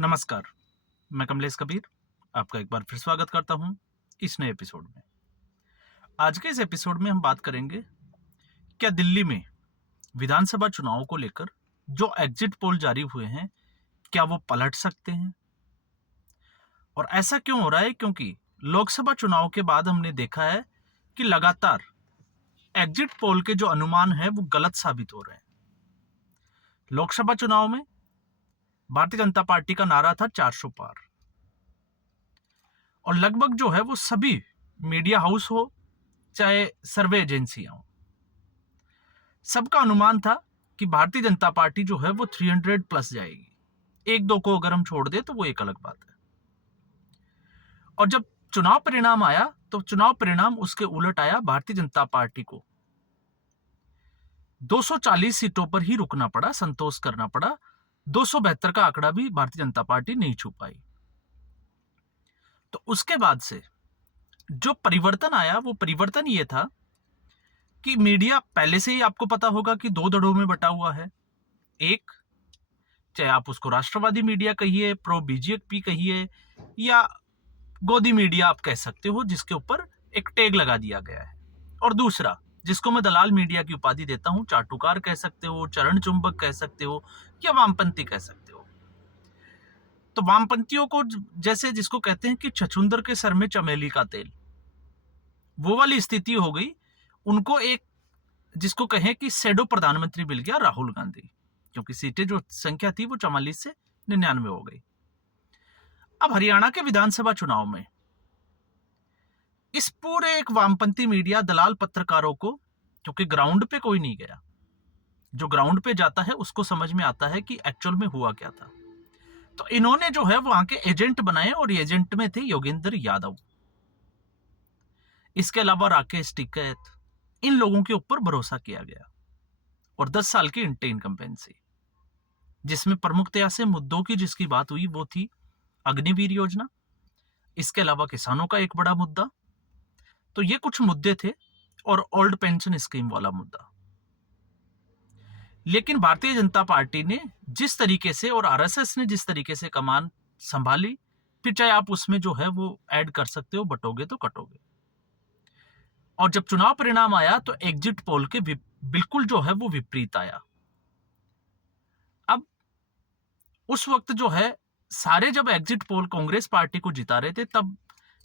नमस्कार, मैं कमलेश कबीर आपका एक बार फिर स्वागत करता हूं इस नए एपिसोड में। आज के इस एपिसोड में हम बात करेंगे, क्या दिल्ली में विधानसभा चुनाव को लेकर जो एग्जिट पोल जारी हुए हैं, क्या वो पलट सकते हैं? और ऐसा क्यों हो रहा है? क्योंकि लोकसभा चुनाव के बाद हमने देखा है कि लगातार एग्जिट पोल के जो अनुमान है वो गलत साबित हो रहे हैं। लोकसभा चुनाव में भारतीय जनता पार्टी का नारा था 400 पार, और लगभग जो है वो सभी मीडिया हाउस हो चाहे सर्वे एजेंसियां हो, सबका अनुमान था कि भारतीय जनता पार्टी जो है वो 300 प्लस जाएगी। एक दो को अगर हम छोड़ दे तो वो एक अलग बात है। और जब चुनाव परिणाम आया तो चुनाव परिणाम उसके उलट आया। भारतीय जनता पार्टी को 240 सीटों पर ही रुकना पड़ा, संतोष करना पड़ा। 272 का आंकड़ा भी भारतीय जनता पार्टी नहीं छू पाई। तो उसके बाद से जो परिवर्तन आया वो परिवर्तन ये था कि मीडिया पहले से ही आपको पता होगा कि दो धड़ों में बटा हुआ है। एक, चाहे आप उसको राष्ट्रवादी मीडिया कहिए, प्रो बीजेपी कहिए, या गोदी मीडिया आप कह सकते हो, जिसके ऊपर एक टैग लगा दिया गया है। और दूसरा, जिसको मैं दलाल मीडिया की उपाधि देता हूं, चाटुकार कह सकते हो, चरण चुंबक कह सकते हो, या वामपंथी कह सकते हो। तो वामपंथियों को जैसे जिसको कहते हैं कि छछूंदर के सर में चमेली का तेल, वो वाली स्थिति हो गई। उनको एक, जिसको कहें कि सेडो प्रधानमंत्री मिल गया, राहुल गांधी, क्योंकि सीटें जो संख्या थी वो 44 से 99 हो गई। अब हरियाणा के विधानसभा चुनाव में इस पूरे एक वामपंथी मीडिया दलाल पत्रकारों को, क्योंकि ग्राउंड पे कोई नहीं गया, जो ग्राउंड पे जाता है उसको समझ में आता है कि एक्चुअल में हुआ क्या था। तो इन्होंने जो है वहां के एजेंट बनाए, और एजेंट में थे योगेंद्र यादव, इसके अलावा राकेश टिकैत। इन लोगों के ऊपर भरोसा किया गया, और 10 साल की इनकम्बेंसी, जिसमें प्रमुखतया से मुद्दों की जिसकी बात हुई वो थी अग्निवीर योजना, इसके अलावा किसानों का एक बड़ा मुद्दा। तो ये कुछ मुद्दे थे, और ओल्ड पेंशन स्कीम वाला मुद्दा। लेकिन भारतीय जनता पार्टी ने जिस तरीके से, और आरएसएस ने जिस तरीके से कमान संभाली, फिर चाहे आप उसमें जो है वो ऐड कर सकते हो, बटोगे तो कटोगे। और जब चुनाव परिणाम आया तो एग्जिट पोल के बिल्कुल जो है वो विपरीत आया। अब उस वक्त जो है सारे, जब एग्जिट पोल कांग्रेस पार्टी को जिता रहे थे, तब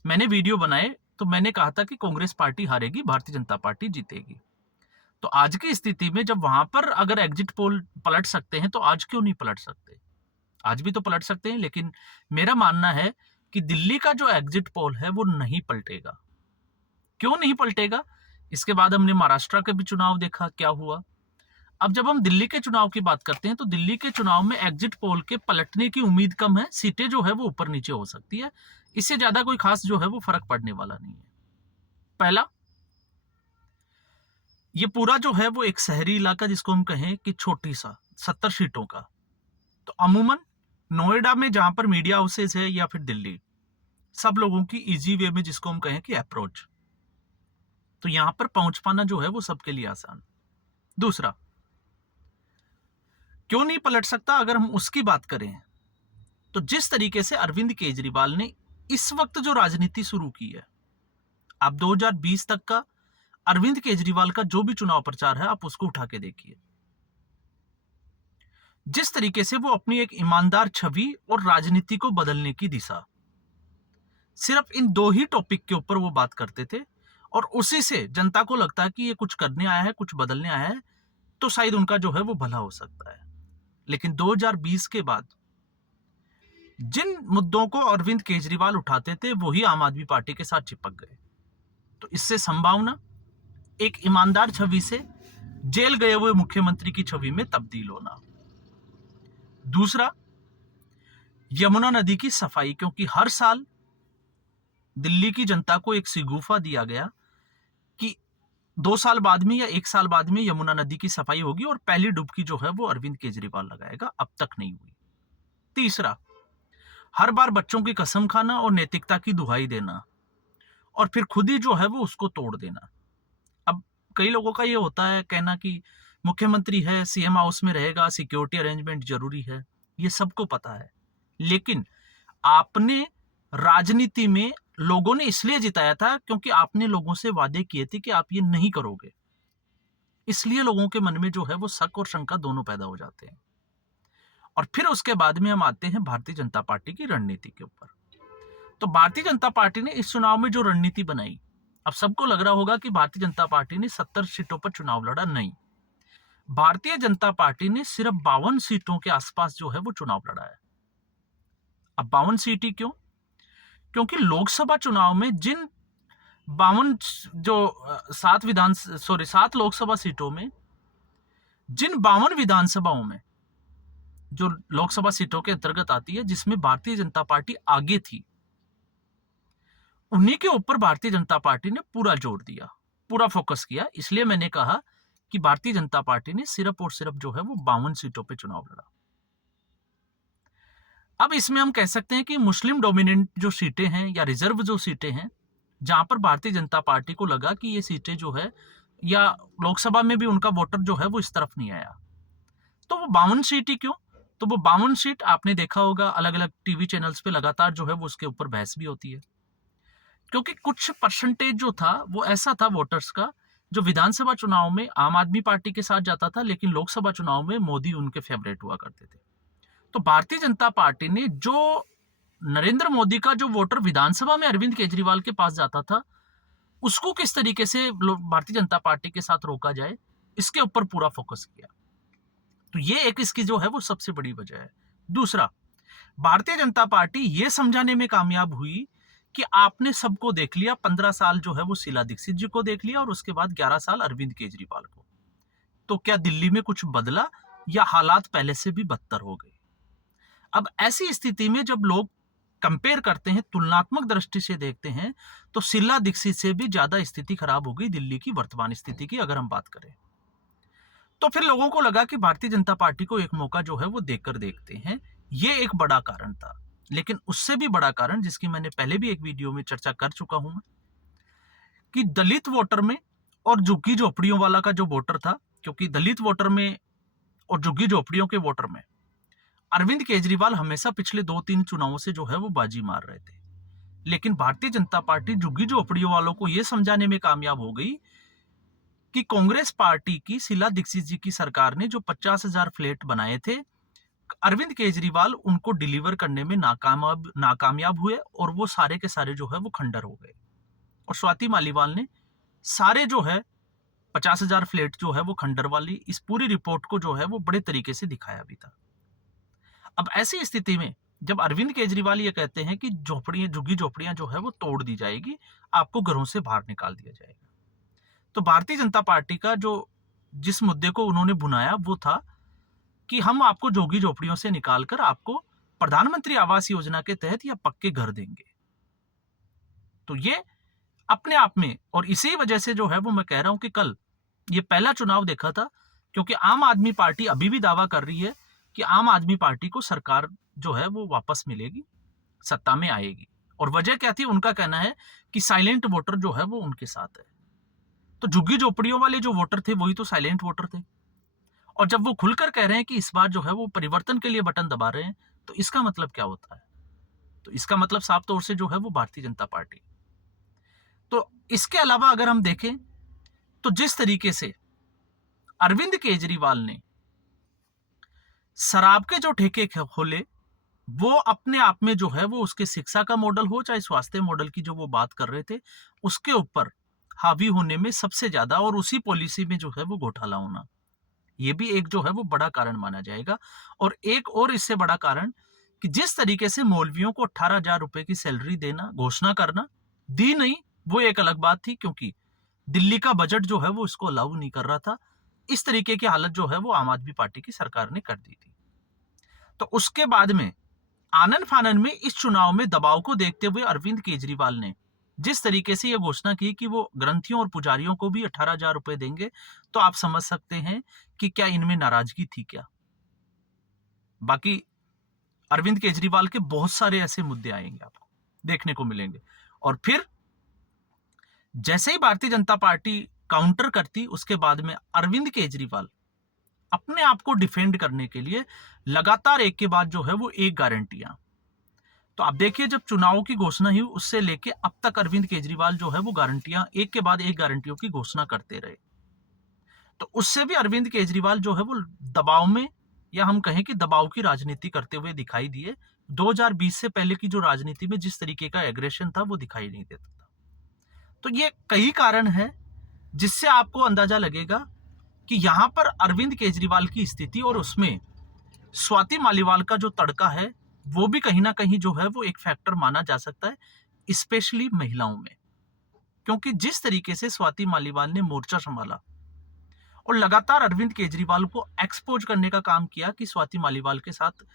मैंने वीडियो बनाए तो मैंने कहा था कि कांग्रेस पार्टी हारेगी, भारतीय जनता पार्टी जीतेगी। तो आज की स्थिति में जब वहां पर अगर एग्जिट पोल पलट सकते हैं, तो आज क्यों नहीं पलट सकते? आज भी तो पलट सकते हैं। लेकिन मेरा मानना है कि दिल्ली का जो एग्जिट पोल है वो नहीं पलटेगा। क्यों नहीं पलटेगा? इसके बाद हमने महाराष्ट्र का भी चुनाव देखा, क्या हुआ। अब जब हम दिल्ली के चुनाव की बात करते हैं, तो दिल्ली के चुनाव में एग्जिट पोल के पलटने की उम्मीद कम है। सीटें जो है वो ऊपर नीचे हो सकती है, इससे ज्यादा कोई खास जो है वो फर्क पड़ने वाला नहीं है। पहला, ये पूरा जो है वो एक शहरी इलाका, जिसको हम कहें कि छोटी सा 70 सीटों का। तो अमूमन नोएडा में जहां पर मीडिया हाउसेज है, या फिर दिल्ली, सब लोगों की इजी वे में, जिसको हम कहें कि अप्रोच, तो यहां पर पहुंच पाना जो है वो सबके लिए आसान। दूसरा, क्यों नहीं पलट सकता? अगर हम उसकी बात करें, तो जिस तरीके से अरविंद केजरीवाल ने इस वक्त जो राजनीति शुरू की है, आप 2020 तक का अरविंद केजरीवाल का जो भी चुनाव प्रचार है, आप उसको उठा के देखिए। जिस तरीके से वो अपनी एक ईमानदार छवि और राजनीति को बदलने की दिशा, सिर्फ इन दो ही टॉपिक के ऊपर वो बात करते थे, और उसी से जनता को लगता है कि ये कुछ करने आया है, कुछ बदलने आया है, तो शायद उनका जो है वो भला हो सकता है। लेकिन 2020 के बाद जिन मुद्दों को अरविंद केजरीवाल उठाते थे, वही आम आदमी पार्टी के साथ चिपक गए। तो इससे संभावना एक ईमानदार छवि से जेल गए हुए मुख्यमंत्री की छवि में तब्दील होना। दूसरा, यमुना नदी की सफाई, क्योंकि हर साल दिल्ली की जनता को एक सिगूफा दिया गया कि 2 साल बाद में या 1 साल बाद में यमुना नदी की सफाई होगी, और पहली डुबकी जो है वो अरविंद केजरीवाल लगाएगा। अब तक नहीं हुई। तीसरा, हर बार बच्चों की कसम खाना और नैतिकता की दुहाई देना, और फिर खुद ही जो है वो उसको तोड़ देना। अब कई लोगों का ये होता है कहना कि मुख्यमंत्री है, सीएम हाउस में रहेगा, सिक्योरिटी अरेंजमेंट जरूरी है। ये सबको पता है, लेकिन आपने राजनीति में लोगों ने इसलिए जिताया था क्योंकि आपने लोगों से वादे किए थे कि आप ये नहीं करोगे। इसलिए लोगों के मन में जो है वो शक और शंका दोनों पैदा हो जाते हैं। और फिर उसके बाद में हम आते हैं भारतीय जनता पार्टी की रणनीति के ऊपर। तो भारतीय जनता पार्टी ने इस चुनाव में जो रणनीति बनाई, अब सबको लग रहा होगा कि भारतीय जनता पार्टी ने 70 सीटों पर चुनाव लड़ा। नहीं, भारतीय जनता पार्टी ने सिर्फ 52 सीटों के आसपास जो है वो चुनाव लड़ा है। अब 52 सीट ही क्यों? क्योंकि लोकसभा चुनाव में जिन 52 जो 7 लोकसभा सीटों में जिन 52 विधानसभाओं में जो लोकसभा सीटों के अंतर्गत आती है जिसमें भारतीय जनता पार्टी आगे थी, उन्हीं के ऊपर भारतीय जनता पार्टी ने पूरा जोर दिया, पूरा फोकस किया। इसलिए मैंने कहा कि भारतीय जनता पार्टी ने सिर्फ और सिर्फ जो है वो 52 सीटों पे चुनाव लड़ा। अब इसमें हम कह सकते हैं कि मुस्लिम डोमिनेंट जो सीटें हैं या रिजर्व जो सीटें हैं, जहां पर भारतीय जनता पार्टी को लगा कि ये सीटें जो है, या लोकसभा में भी उनका वोटर जो है वो इस तरफ नहीं आया, तो वो 52 सीट ही क्यों? तो वो 52 सीट आपने देखा होगा अलग अलग टीवी चैनल्स पे लगातार जो है वो उसके ऊपर बहस भी होती है, क्योंकि कुछ परसेंटेज जो था वो ऐसा था वोटर्स का जो विधानसभा चुनाव में आम आदमी पार्टी के साथ जाता था, लेकिन लोकसभा चुनाव में मोदी उनके फेवरेट हुआ करते थे। तो भारतीय जनता पार्टी ने जो नरेंद्र मोदी का जो वोटर विधानसभा में अरविंद केजरीवाल के पास जाता था, उसको किस तरीके से भारतीय जनता पार्टी के साथ रोका जाए, इसके ऊपर पूरा फोकस किया। तो ये एक इसकी जो है वो सबसे बड़ी वजह है। दूसरा, भारतीय जनता पार्टी ये समझाने में कामयाब हुई कि आपने सबको देख लिया, 15 साल जो है वो शीला दीक्षित जी को देख लिया और उसके बाद 11 साल अरविंद केजरीवाल को, तो क्या दिल्ली में कुछ बदला या हालात पहले से भी बदतर हो गए? अब ऐसी स्थिति में जब लोग कंपेयर करते हैं, तुलनात्मक दृष्टि से देखते हैं, तो शीला दीक्षित से भी ज्यादा स्थिति खराब हो गई दिल्ली की वर्तमान स्थिति की अगर हम बात करें। तो फिर लोगों को लगा कि भारतीय जनता पार्टी को एक मौका जो है वो देकर देखते हैं। ये एक बड़ा कारण था। लेकिन उससे भी बड़ा कारण, जिसकी मैंने पहले भी एक वीडियो में चर्चा कर चुका हूं, कि दलित वोटर में और झुग्गी झोपड़ियों वाला का जो वोटर था, क्योंकि दलित वोटर में और झुग्गी झोपड़ियों के वोटर में अरविंद केजरीवाल हमेशा पिछले 2-3 चुनावों से जो है वो बाजी मार रहे थे। लेकिन भारतीय जनता पार्टी झुग्गी झोपड़ियों वालों को यह समझाने में कामयाब हो गई कि कांग्रेस पार्टी की शीला दीक्षित जी की सरकार ने जो 50,000 फ्लैट बनाए थे, अरविंद केजरीवाल उनको डिलीवर करने में नाकामयाब हुए और वो सारे के सारे जो है वो खंडर हो गए। और स्वाति मालीवाल ने सारे जो है 50,000 फ्लैट जो है वो खंडर वाली इस पूरी रिपोर्ट को जो है वो बड़े तरीके से दिखाया भी था। अब ऐसी स्थिति में जब अरविंद केजरीवाल ये कहते हैं कि झुग्गी झोपड़ियां जो है वो तोड़ दी जाएगी, आपको घरों से बाहर निकाल दिया जाएगा, तो भारतीय जनता पार्टी का जो जिस मुद्दे को उन्होंने भुनाया वो था कि हम आपको झुग्गी झोपड़ियों से निकालकर आपको प्रधानमंत्री आवास योजना के तहत या पक्के घर देंगे। तो ये अपने आप में, और इसी वजह से जो है वो मैं कह रहा हूं कि कल ये पहला चुनाव देखा था, क्योंकि आम आदमी पार्टी अभी भी दावा कर रही है कि आम आदमी पार्टी को सरकार जो है वो वापस मिलेगी, सत्ता में आएगी। और वजह क्या थी? उनका कहना है कि साइलेंट वोटर जो है वो उनके साथ है। तो झुग्गी झोपड़ियों वाले जो वोटर थे वही तो साइलेंट वोटर थे। और जब वो खुलकर कह रहे हैं कि इस बार जो है वो परिवर्तन के लिए बटन दबा रहे हैं, तो इसका मतलब क्या होता है? तो इसका मतलब साफ तौर से जो है वो भारतीय जनता पार्टी। तो इसके अलावा अगर हम देखें तो जिस तरीके से अरविंद केजरीवाल ने शराब के जो ठेके खोले, वो अपने आप में जो है वो उसके शिक्षा का मॉडल हो चाहे स्वास्थ्य मॉडल की जो वो बात कर रहे थे, उसके ऊपर हावी होने में सबसे ज्यादा, और उसी पॉलिसी में जो है वो घोटाला होना, ये भी एक जो है वो बड़ा कारण माना जाएगा। और एक और इससे बड़ा कारण कि जिस तरीके से मौलवियों को 18,000 रुपए की सैलरी देना, घोषणा करना, दी नहीं वो एक अलग बात थी, क्योंकि दिल्ली का बजट जो है वो इसको अलाउ नहीं कर रहा था। इस तरीके की हालत जो है वो आम आदमी पार्टी की सरकार ने कर दी थी। तो उसके बाद में आनन फानन में इस चुनाव में दबाव को देखते हुए अरविंद केजरीवाल ने जिस तरीके से यह घोषणा की कि वो ग्रंथियों और पुजारियों को भी 18,000 रुपए देंगे, तो आप समझ सकते हैं कि क्या इनमें नाराजगी थी क्या। बाकी अरविंद केजरीवाल के बहुत सारे ऐसे मुद्दे आएंगे, आपको देखने को मिलेंगे। और फिर जैसे ही भारतीय जनता पार्टी काउंटर करती, उसके बाद में अरविंद केजरीवाल अपने आप को डिफेंड करने के लिए लगातार एक के बाद जो है वो एक गारंटियां, तो आप देखिए, जब चुनाव की घोषणा हुई उससे लेके अब तक अरविंद केजरीवाल जो है वो गारंटियां, एक के बाद एक गारंटियों की घोषणा करते रहे। तो उससे भी अरविंद केजरीवाल जो है वो दबाव में, या हम कहें कि दबाव की राजनीति करते हुए दिखाई दिए। 2020 से पहले की जो राजनीति में जिस तरीके का एग्रेशन था वो दिखाई नहीं देता था। तो ये कई कारण है जिससे आपको अंदाजा लगेगा कि यहां पर अरविंद केजरीवाल की स्थिति और उसमें स्वाति मालीवाल का जो तड़का है वो भी कहीं ना कहीं जो है वो एक फैक्टर माना जा सकता है, स्पेशली महिलाओं में। क्योंकि जिस तरीके से स्वाति मालीवाल ने मोर्चा संभाला और लगातार अरविंद केजरीवाल को एक्सपोज करने का काम किया कि स्वाति मालीवाल के साथ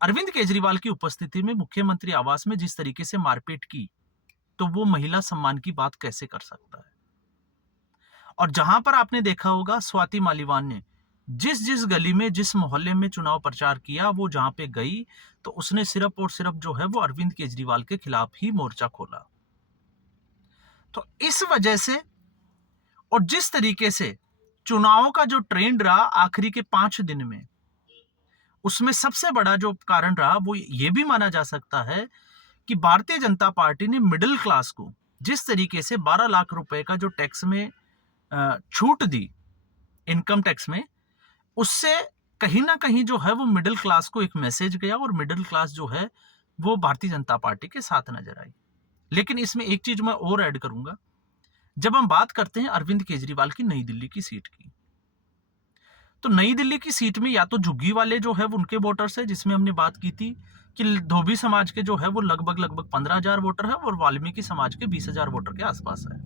अरविंद केजरीवाल की उपस्थिति में मुख्यमंत्री आवास में जिस तरीके से मारपीट की, तो वो महिला सम्मान की बात कैसे कर सकता है। और जहां पर आपने देखा होगा स्वाति मालीवाल ने जिस जिस गली में, जिस मोहल्ले में चुनाव प्रचार किया, वो जहां पे गई तो उसने सिर्फ और सिर्फ जो है वो अरविंद केजरीवाल के खिलाफ ही मोर्चा खोला। तो इस वजह से और जिस तरीके से चुनाव का जो ट्रेंड रहा आखिरी के 5 दिन में, उसमें सबसे बड़ा जो कारण रहा वो ये भी माना जा सकता है कि भारतीय जनता पार्टी ने मिडिल क्लास को जिस तरीके से 12 लाख रुपए का जो टैक्स में छूट दी, इनकम टैक्स में, उससे कहीं ना कहीं जो है वो मिडिल क्लास को एक मैसेज गया और मिडिल क्लास जो है वो भारतीय जनता पार्टी के साथ नजर आई। लेकिन इसमें एक चीज मैं और ऐड करूंगा, जब हम बात करते हैं अरविंद केजरीवाल की नई दिल्ली की सीट की, तो नई दिल्ली की सीट में या तो झुग्गी वाले जो है वो उनके वोटर्स है, जिसमें हमने बात की थी कि धोबी समाज के जो है वो लगभग 15,000 वोटर है और वाल्मीकि समाज के 20,000 वोटर के आसपास है।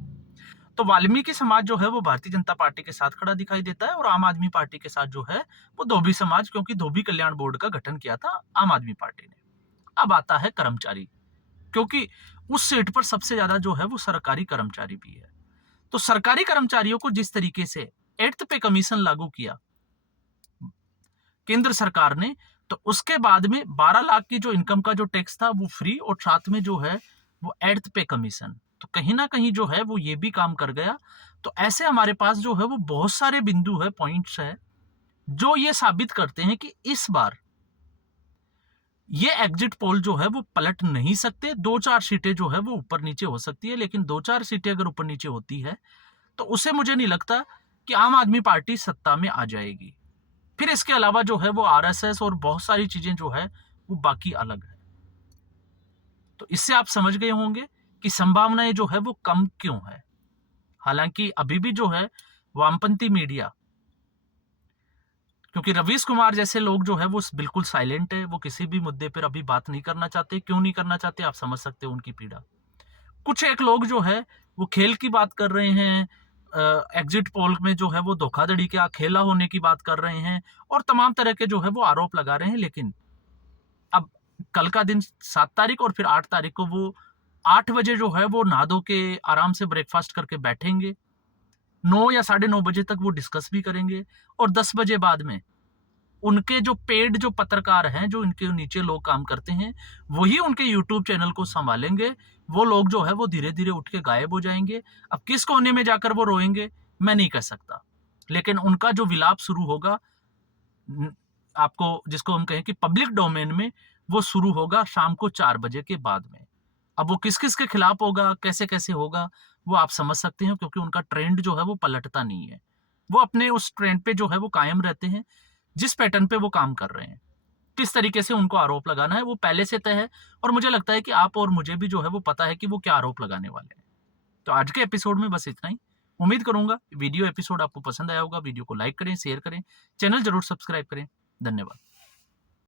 तो वाल्मीकि समाज जो है वो भारतीय जनता पार्टी के साथ खड़ा दिखाई देता है और आम आदमी पार्टी के साथ जो है वो धोबी समाज, क्योंकि धोबी कल्याण बोर्ड का गठन किया था आम आदमी पार्टी ने। अब आता है कर्मचारी, क्योंकि उस सीट पर सबसे ज्यादा जो है वो सरकारी कर्मचारी भी है। तो सरकारी कर्मचारियों को जिस तरीके से 8th पे कमीशन लागू किया केंद्र सरकार ने, तो उसके बाद में 12 लाख की जो इनकम का जो टैक्स था वो फ्री और साथ में जो है वो 8th पे कमीशन, तो कहीं ना कहीं जो है वो ये भी काम कर गया। तो ऐसे हमारे पास जो है वो बहुत सारे बिंदु है, पॉइंट्स है, जो ये साबित करते हैं कि इस बार ये एग्जिट पोल जो है वो पलट नहीं सकते। 2-4 सीटें जो है वो ऊपर नीचे हो सकती है, लेकिन 2-4 सीटें अगर ऊपर नीचे होती है तो उसे मुझे नहीं लगता कि आम आदमी पार्टी सत्ता में आ जाएगी। फिर इसके अलावा जो है वो आरएसएस और बहुत सारी चीजें जो है वो बाकी अलग है। तो इससे आप समझ गए होंगे कि संभावनाएं जो है वो कम क्यों है। हालांकि अभी भी जो है वामपंथी मीडिया, क्योंकि रवीश कुमार जैसे लोग जो है वो बिल्कुल साइलेंट है, वो किसी भी मुद्दे पर अभी बात नहीं करना चाहते। क्यों नहीं करना चाहते आप समझ सकते हो उनकी पीड़ा। कुछ एक लोग जो है वो खेल की बात कर रहे हैं, एग्जिट पोल में जो है वो धोखाधड़ी का खेला होने की बात कर रहे हैं और तमाम तरह के जो है वो आरोप लगा रहे हैं। लेकिन अब कल का दिन 7 तारीख और फिर 8 तारीख को वो 8 बजे जो है वो नहा धो के आराम से ब्रेकफास्ट करके बैठेंगे, 9 या 9:30 बजे तक वो डिस्कस भी करेंगे और 10 बजे बाद में उनके जो पेड जो पत्रकार हैं, जो इनके नीचे लोग काम करते हैं, वही उनके यूट्यूब चैनल को संभालेंगे। वो लोग जो है वो धीरे धीरे उठ के गायब हो जाएंगे। अब किस कोने में जाकर वो रोएंगे मैं नहीं कह सकता, लेकिन उनका जो विलाप शुरू होगा आपको, जिसको हम कहें कि पब्लिक डोमेन में, वो शुरू होगा शाम को 4 बजे के बाद में। अब वो किस किस के खिलाफ होगा, कैसे कैसे होगा, वो आप समझ सकते हैं, क्योंकि उनका ट्रेंड जो है वो पलटता नहीं है। वो अपने उस ट्रेंड पे जो है वो कायम रहते हैं, जिस पैटर्न पे वो काम कर रहे हैं। किस तरीके से उनको आरोप लगाना है वो पहले से तय है और मुझे लगता है कि आप और मुझे भी जो है वो पता है कि वो क्या आरोप लगाने वाले हैं। तो आज के एपिसोड में बस इतना ही। उम्मीद करूंगा वीडियो एपिसोड आपको पसंद आया होगा। वीडियो को लाइक करें, शेयर करें, चैनल जरूर सब्सक्राइब करें। धन्यवाद।